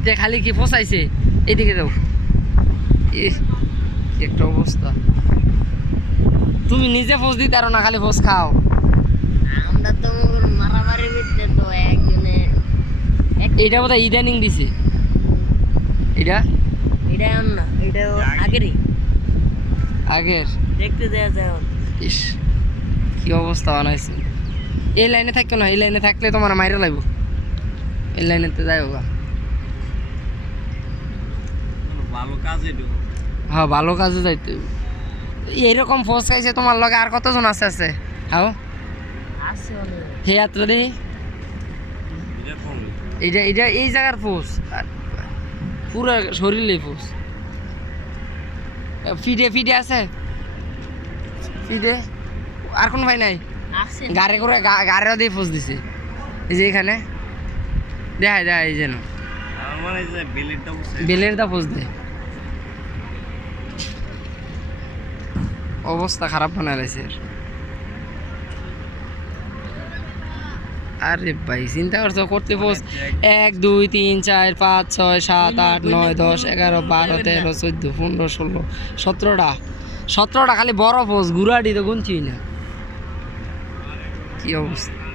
এটা খালি কি ফসাইছে এদিকে দাও একটা অবস্থা। তুমি নিজে ফোস দিতে পারো না খালি ফোস খাও। আমরা তো মারামারি ভিতরে তো একজনের এটা বোধহয় ইদানিং দিছে। এটা এটা অন্য এটা আগেরই। আগের? দেখতে দেওয়া যায় ইস কি অবস্থা বানাইছে। এই লাইনে থাকতো না এই লাইনে থাকলে তোমার মাইরে লাগব এই লাইনেতে যাই হোক। ভালো কাজে ঢুকো হ্যাঁ ভালো কাজে যাইতে। এইরকম ফোস খাইছে তোমার লগে আর কতজন আছে আছে? আও আছে অনেক। হে এটা কম এইটা এইটা এই জায়গার ফোস আর পুরো শরীরে ফোস ফিডে ফিডে আছে? ফিডে আর কোন ভাই নাই? আছে। গাড়ি করে গা- গাড়িও দিয়ে ফোস দিছে। এই যে এখানে। দেখায় দেখায় এই যেন মনে হয় বেলের দা ফোস দে। অবস্থা খারাপ বানায় লাইছে। আরে ভাই, চিন্তা করছ, করতে বস। এক, দুই, তিন, চার, পাঁচ, ছয়, সাত, আট, নয়, দশ, এগারো, বারো, তেরো, চোদ্দ, পনেরো, ষোলো, সতেরোটা। সতেরোটা খালি বড় ফোস গুড়াটি তো গুনছি না। কি অবস্থা?